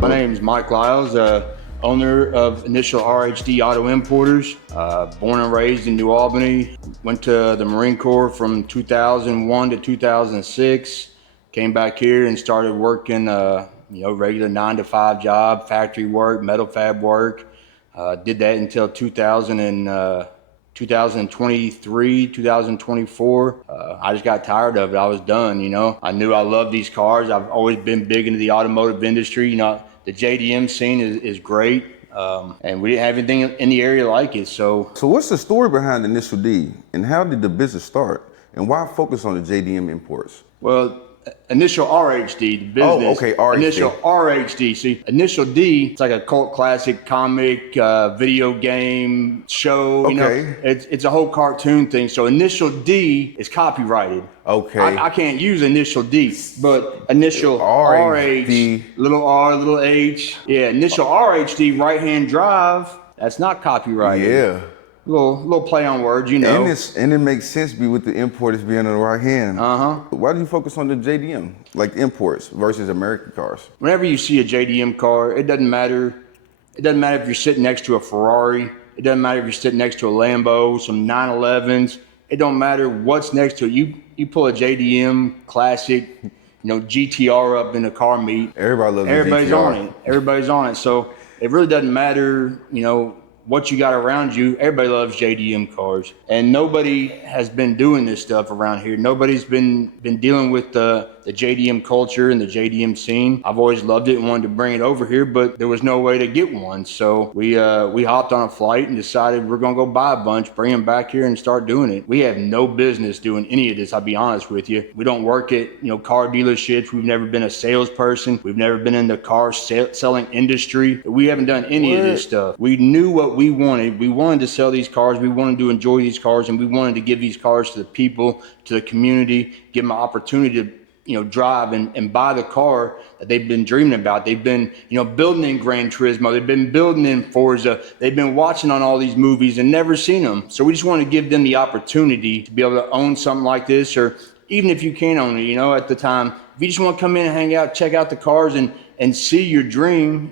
My name is Mike Lyles, owner of Initial RHD Auto Importers. Born and raised in New Albany. Went to the Marine Corps from 2001 to 2006. Came back here and started working, regular 9-to-5 job, factory work, metal fab work. Did that until 2023, 2024. I just got tired of it. I was done, I knew I loved these cars. I've always been big into the automotive industry. The JDM scene is great. And we didn't have anything in the area like it. So what's the story behind Initial D, and how did the business start? And why focus on the JDM imports? Well, Initial RHD, the business. Oh, okay, RHD. Initial RHD. See, Initial D, it's like a cult classic comic, video game, show. Okay. It's a whole cartoon thing. So Initial D is copyrighted. Okay. I can't use Initial D, but Initial RHD. RH, little R, little H. Yeah, Initial RHD, right-hand drive, that's not copyrighted. Yeah. Little play on words, And it makes sense with the importers being on the right hand. Why do you focus on the JDM, like the imports versus American cars? Whenever you see a JDM car, it doesn't matter. It doesn't matter if you're sitting next to a Ferrari. It doesn't matter if you're sitting next to a Lambo, some 911s. It don't matter what's next to it. You pull a JDM classic, GTR up in a car meet. Everybody's GTR. On it. Everybody's on it. So it really doesn't matter, what you got around you. Everybody loves JDM cars, and nobody has been doing this stuff around here. Nobody's been dealing with the JDM culture and the JDM scene. I've always loved it and wanted to bring it over here, but there was no way to get one. So we hopped on a flight and decided we're gonna go buy a bunch, bring them back here and start doing it. We have no business doing any of this, I'll be honest with you. We don't work at car dealerships. We've never been a salesperson. We've never been in the car selling industry. We haven't done any of this stuff. We knew what we wanted. We wanted to sell these cars. We wanted to enjoy these cars, and we wanted to give these cars to the people, to the community, give them an opportunity to drive and buy the car that they've been dreaming about. They've been, building in Gran Turismo. They've been building in Forza. They've been watching on all these movies and never seen them. So we just want to give them the opportunity to be able to own something like this, or even if you can't own it, at the time, if you just want to come in and hang out, check out the cars and see your dream,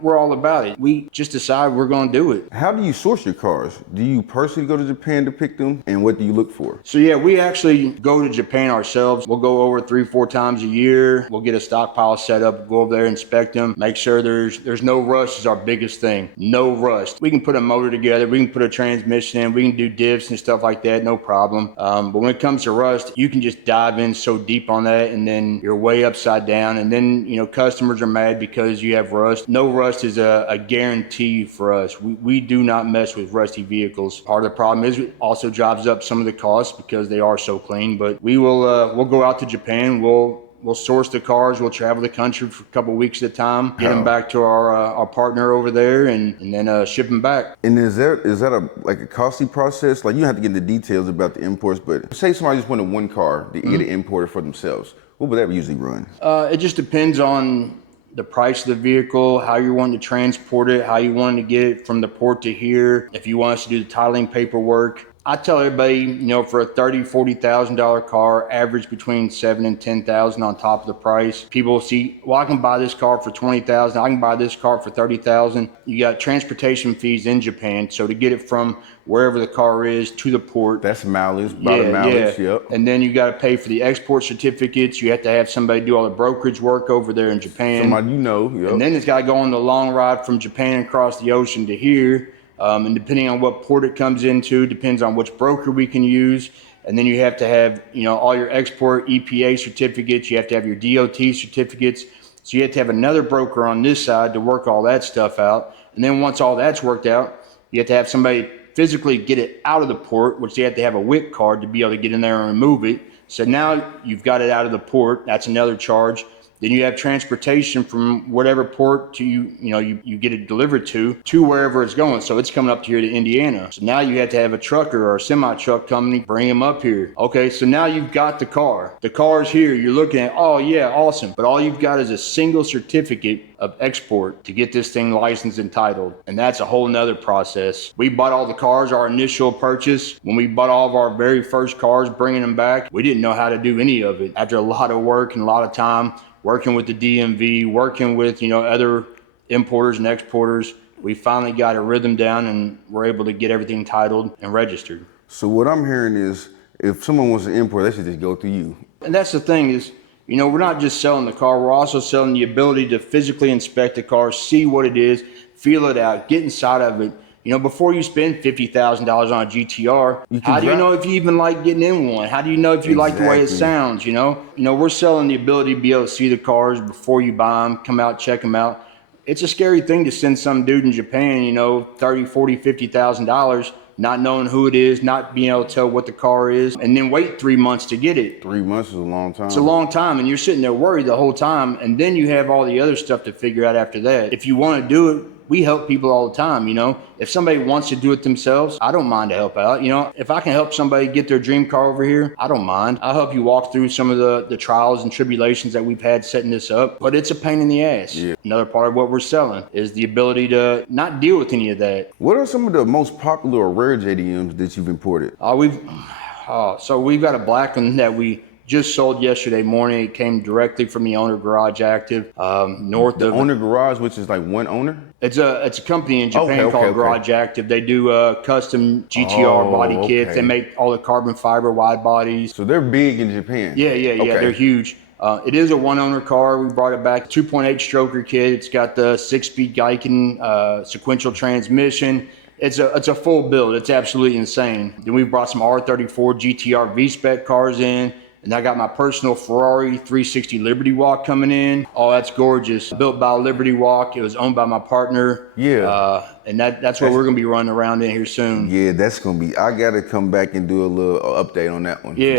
we're all about it. We just decide we're going to do it. How do you source your cars? Do you personally go to Japan to pick them? And what do you look for? So yeah, we actually go to Japan ourselves. We'll go over 3-4 times a year. We'll get a stockpile set up, go over there, inspect them, make sure there's no rust is our biggest thing. No rust. We can put a motor together. We can put a transmission in. We can do diffs and stuff like that. No problem. But when it comes to rust, you can just dive in so deep on that, and then you're way upside down. And then, customers are mad because you have rust. No rust is a guarantee for us. We do not mess with rusty vehicles. Part of the problem is it also drives up some of the costs because they are so clean. But we'll go out to Japan. We'll source the cars. We'll travel the country for a couple of weeks at a time, get them back to our partner over there, and then ship them back. And is that a costly process? Like, you have to get into details about the imports, but say somebody just wanted one car to get it imported for themselves. What would that usually run? It just depends on the price of the vehicle, how you want to transport it, how you want to get it from the port to here, if you want us to do the titling paperwork. I tell everybody, for a $30,000, $40,000 car, average between $7,000 and $10,000 on top of the price. People see, well, I can buy this car for $20,000. I can buy this car for $30,000. You got transportation fees in Japan, so to get it from wherever the car is to the port. That's mileage, mileage, yep. And then you got to pay for the export certificates. You have to have somebody do all the brokerage work over there in Japan. Somebody yep. And then it's got to go on the long ride from Japan across the ocean to here. And depending on what port it comes into, depends on which broker we can use. And then you have to have, all your export EPA certificates. You have to have your DOT certificates. So you have to have another broker on this side to work all that stuff out. And then once all that's worked out, you have to have somebody physically get it out of the port, which they have to have a WIC card to be able to get in there and remove it. So now you've got it out of the port. That's another charge. Then you have transportation from whatever port to you get it delivered to wherever it's going. So it's coming up here to Indiana. So now you have to have a trucker or a semi-truck company bring them up here. Okay, so now you've got the car. The car's here. You're looking at, oh yeah, awesome. But all you've got is a single certificate of export to get this thing licensed and titled. And that's a whole nother process. We bought all the cars, our initial purchase. When we bought all of our very first cars, bringing them back, we didn't know how to do any of it. After a lot of work and a lot of time, working with the DMV, working with, you know, other importers and exporters. We finally got a rhythm down and we're able to get everything titled and registered. So what I'm hearing is, if someone wants to import, they should just go through you. And that's the thing is, you know, we're not just selling the car, we're also selling the ability to physically inspect the car, see what it is, feel it out, get inside of it. You know, before you spend $50,000 on a GTR, how do you know if you even like getting in one? How do you know if you like the way it sounds, you know? You know, we're selling the ability to be able to see the cars before you buy them, come out, check them out. It's a scary thing to send some dude in Japan, you know, $30,000, $40,000, $50,000, not knowing who it is, not being able to tell what the car is, and then wait 3 months to get it. 3 months is a long time. It's a long time, and you're sitting there worried the whole time, and then you have all the other stuff to figure out after that. If you want to do it, we help people all the time, you know. If somebody wants to do it themselves, I don't mind to help out. You know, if I can help somebody get their dream car over here, I don't mind. I'll help you walk through some of the trials and tribulations that we've had setting this up, but it's a pain in the ass. Yeah. Another part of what we're selling is the ability to not deal with any of that. What are some of the most popular or rare JDMs that you've imported? So we've got a black one that we just sold yesterday morning. It came directly from the owner Garage Active, north of Owner Garage, which is like one owner? It's a company in Japan called Garage Active. They do custom GTR body kits. They make all the carbon fiber wide bodies. So they're big in Japan. Yeah, they're huge. It is a one owner car. We brought it back, 2.8 stroker kit. It's got the 6-speed Geiken sequential transmission. It's a full build. It's absolutely insane. Then we brought some R34 GTR V-Spec cars in. And I got my personal Ferrari 360 Liberty Walk coming in. Oh, that's gorgeous. Built by Liberty Walk. It was owned by my partner. Yeah. And that's what we're going to be running around in here soon. Yeah, that's going to be, I got to come back and do a little update on that one. Yeah.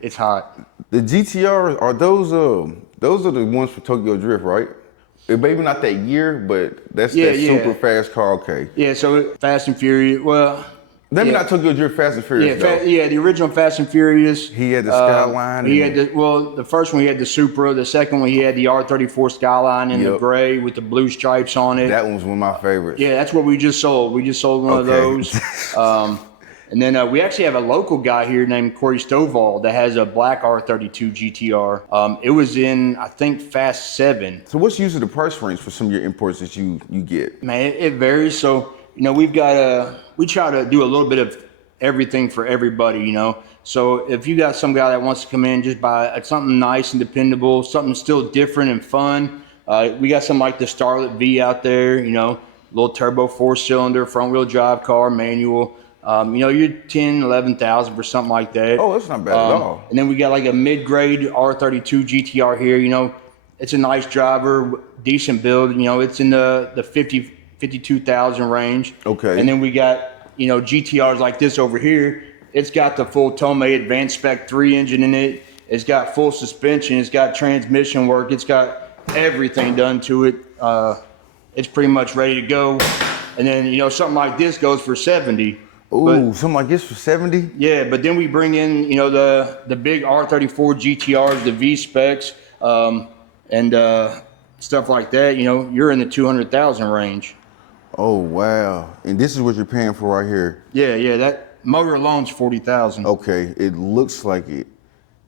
It's hot. The GTRs, are those are the ones for Tokyo Drift, right? Maybe not that year, but that's that super fast car, okay. Yeah, so Fast and Furious, well... Maybe not Tokyo Drift, Fast and Furious. The original Fast and Furious. He had the Skyline. The first one he had the Supra. The second one he had the R34 Skyline in the gray with the blue stripes on it. That was one of my favorites. Yeah, that's what we just sold. We just sold one of those. And then we actually have a local guy here named Corey Stovall that has a black R32 GTR. It was in, I think, Fast 7. So what's usually the price range for some of your imports that you get? Man, it varies. So, you know, we try to do a little bit of everything for everybody, you know. So if you got some guy that wants to come in, just buy something nice and dependable, something still different and fun. We got something like the Starlet V out there, you know, little turbo 4-cylinder, front wheel drive car, manual. You know, you're 10, 11,000 for something like that. Oh, that's not bad at all. And then we got like a mid-grade R32 GTR here, you know. It's a nice driver, decent build, you know, it's in the 52,000 range. Okay. And then we got, you know, GTRs like this over here. It's got the full Tomei Advanced Spec 3 engine in it. It's got full suspension. It's got transmission work. It's got everything done to it. It's pretty much ready to go. And then, you know, something like this goes for 70. Ooh, something like this for 70? Yeah, but then we bring in, you know, the big R34 GTRs, the V-Specs, and stuff like that. You know, you're in the 200,000 range. Oh, wow. And this is what you're paying for right here? Yeah, that motor alone's 40,000. Okay, it looks like it.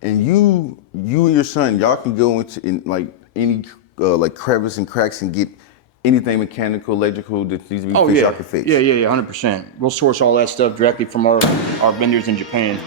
And you and your son, y'all can go into like any like crevice and cracks and get anything mechanical, electrical that needs to be fixed, y'all can fix. Yeah, 100%. We'll source all that stuff directly from our vendors in Japan.